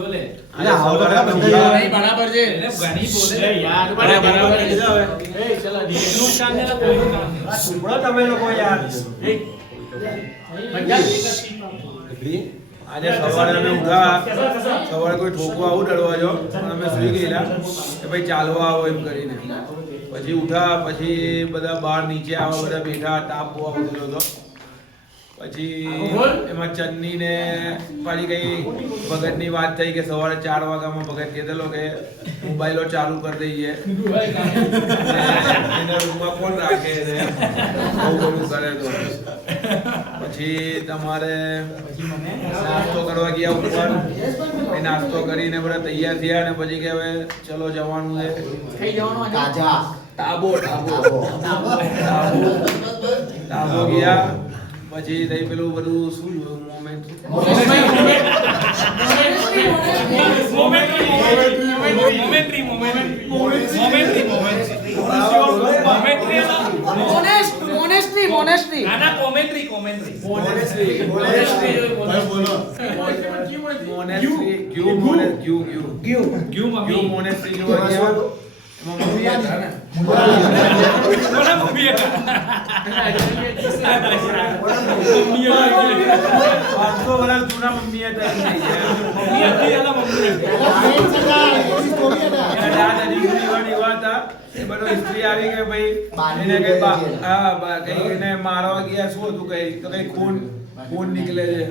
જો લે અરે આવો તો નહીં બરાબર છે એટલે ઘણી બોલે યાર બરાબર બરાબર એ ચલો દીકરીનું કામ ને કોઈનું કામ નહીં. આ છોકરા તમે લોકો યાર આજે સવારે અમે ઉઠા સવારે કોઈ ઠોકો આવું દરવાજો પણ અમે સુઈ ગયેલા કે ભાઈ ચાલવા આવો એમ કરીને પછી ઉઠા પછી બધા બહાર નીચે આવા બધા બેઠા તાપ બહુ આવતો હતો પછી એમાં ચન્ની ને પાછી કઈ ભગતની વાત થઈ કે સવારે 4 વાગ્યામાં ભગત કહેલો કે મોબાઈલો ચાલુ કરી દઈએ એના રૂમમાં કોણ રાખે છે બહુ બધું કરે તો પછી તમારે નાસ્તો કરવા ગયા ઉપર એ નાસ્તો કરીને બધા તૈયાર થયા ને પછી કે હવે ચલો જવાનું છે કઈ જવાનું આજે કાજા ટાબો ગયા પછી તઈ પેલું બધું શું જોયું મોમેન્ટ મોનેસ્ટ્રી આના કોમેન્ટ્રી કોમેન્ટ્રી મોનેસ્ટ્રી જોવા ગયા એમાં મમ્મી હતા ને કોના મમ્મી હતા? પાંચસો વર્ષ જૂના મમ્મી હતા મમ્મી હતી એના મમ્મી હતી. એના દાદા દીકરી વાળી વાત આ એ બધો history આવી કે ભાઈ એને કઈ કઈ એને મારવા ગયા શું હતું કઈ તો કઈ ખૂન નીકળે છે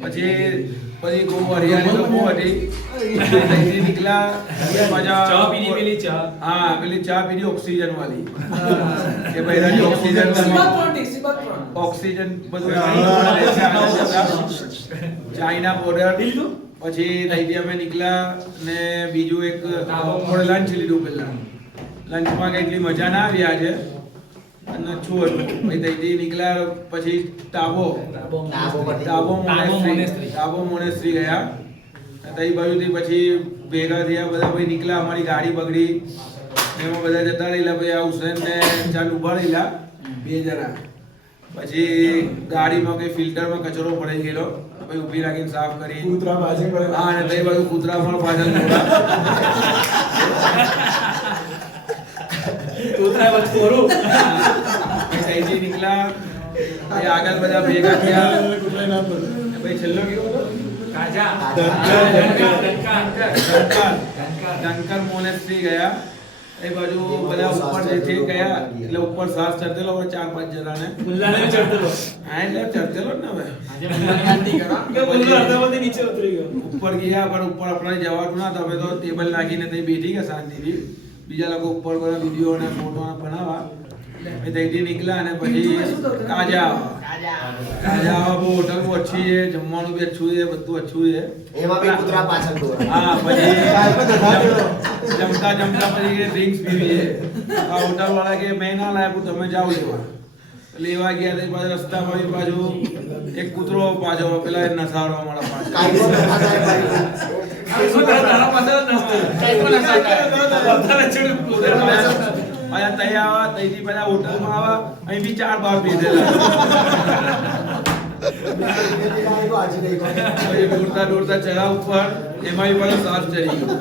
પછી બહુ હરિયાળી તો બહુ હતી ત્યાંથી નીકળ્યા પાછા ચા પીની પેલી ચા હા પેલી ચા પીધી ઓક્સિજન વાળી કે ભાઈ એનાથી ઓક્સિજન બધું ચાઇના બોર્ડર પછી ત્યાંથી અમે નીકળ્યા ને બીજું એક લંચ લીધું પહેલા લંચમાં કઈ એટલી મજા ના આવી આજે અને છું હતું પછી ત્યાંથી નીકળ્યા પછી ટાબો મોનેસ્ટ્રી ગયા તઈ બાજુથી પછી ભેગા થયા બધા ભાઈ નીકળ્યા અમારી ગાડી બગડી એમાં બધા જતા રહેલા ભાઈ આ હુસેન ને ચાલ ઉભા રહેલા 2 જણા પછી ગાડીમાં કઈ ફિલ્ટરમાં કચરો પડી ગયેલો પછી ઊભી રાખીને સાફ કરી હા અને તઈ બાજુ કૂતરા પણ પાછળ ત્યાંથી નીકળ્યા પછી આગળ બધા ભેગા થયા ભાઈ છેલ્લો કેવો હતો કાજા ડંકર મોનેસ્ટ્રી ગયા એ બાજુ બધા ઉપર જેથી ગયા એટલે ઉપર શ્વાસ ચડતેલો હવે 4-5 જણાને મુલ્લાને ચડતેલો હા એટલે ચડતેલો જ ને હવે આજે મુલ્લા ગાંધી કરા કે મુલ્લા અડધામાંથી નીચે ઉતરી ગયો ઉપર ગયા પણ ઉપર આપણે જવાનું ના તમે તો ટેબલ નાખીને તઈ બેઠી ગયા શાંતિથી બીજા લોકો ઉપર બધા વિડીયો અને ફોટો બનાવવા ત્યાંથી નીકળ્યા અને પછી કાજા બહુ હોટલ બહુ અચ્છી છે જમવાનું બી અચ્છું છે બધું અચ્છું છે એમાં બી કૂતરા પાછળ દોડે. હા પછી જમતા પછી ડ્રિંક્સ પીવી છે આ હોટલ વાળા કે મેં ના લાવ્યું તમે જાઓ લેવા ગયા તે પાછા રસ્તામાં પાછું એક કૂતરો પાછો પેલા નસાડવા વાળા પાછો કાંઈ પણ ના થાય ભાઈ. તારા પાસે કઈ પણ પાછા તઈ આવા તઈથી પાછા હોટલમાં આવા અહીં બી 4 બાર પીધેલા પછી દોડતા ચડા ઉપર એમાંય પણ સાસ ચડી ગયો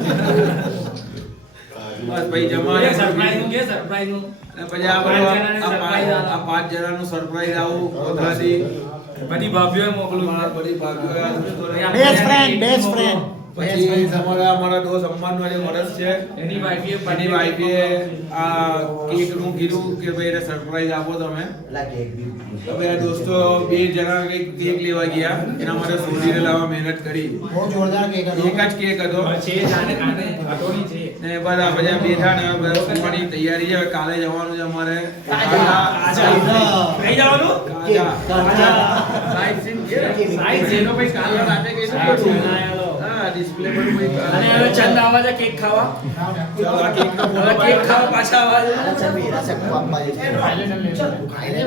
બસ ભાઈ જમાને સરપ્રાઈઝ નું કે સરપ્રાઈઝ નું અને પછી આ પાંચ જણાનું સરપ્રાઈઝ આવું કોથળાથી બધી ભાભીઓએ મોકલું બધી ભાગ્યો Best friend. પછી અમારા દોસ્ત અમ્માન વાળે વર્ષ છે એની વાઈફે એની વાઈફે આ કેક નું કીધું કે ભાઈ એને સરપ્રાઈઝ આપો તમે પેલા કેક બી. તો ભાઈ દોસ્તો 2 જણા કઈક કેક લેવા ગયા એના માટે શોધીને લાવવા મહેનત કરી બહુ જોરદાર કેક હતો. એક જ કેક હતો છે જાને કાને અટોની છે ને બધા બધા બેઠા ને બધા સુવાની તૈયારી છે હવે કાલે જવાનું છે અમારે કઈ જવાનું કાજા સાઈડ સીન કે સાઈડ છે તો ભાઈ કાલે રાતે કઈ હા ડિસ્પ્લે પર ભાઈ અને હવે ચંદ આવા છે કેક ખાવા ચાલો આ કેક નો હવે કેક ખાવા પાછા આવા છે અરે ચાલ, મેરા સે આપવા છે. તું ખાઈ લે.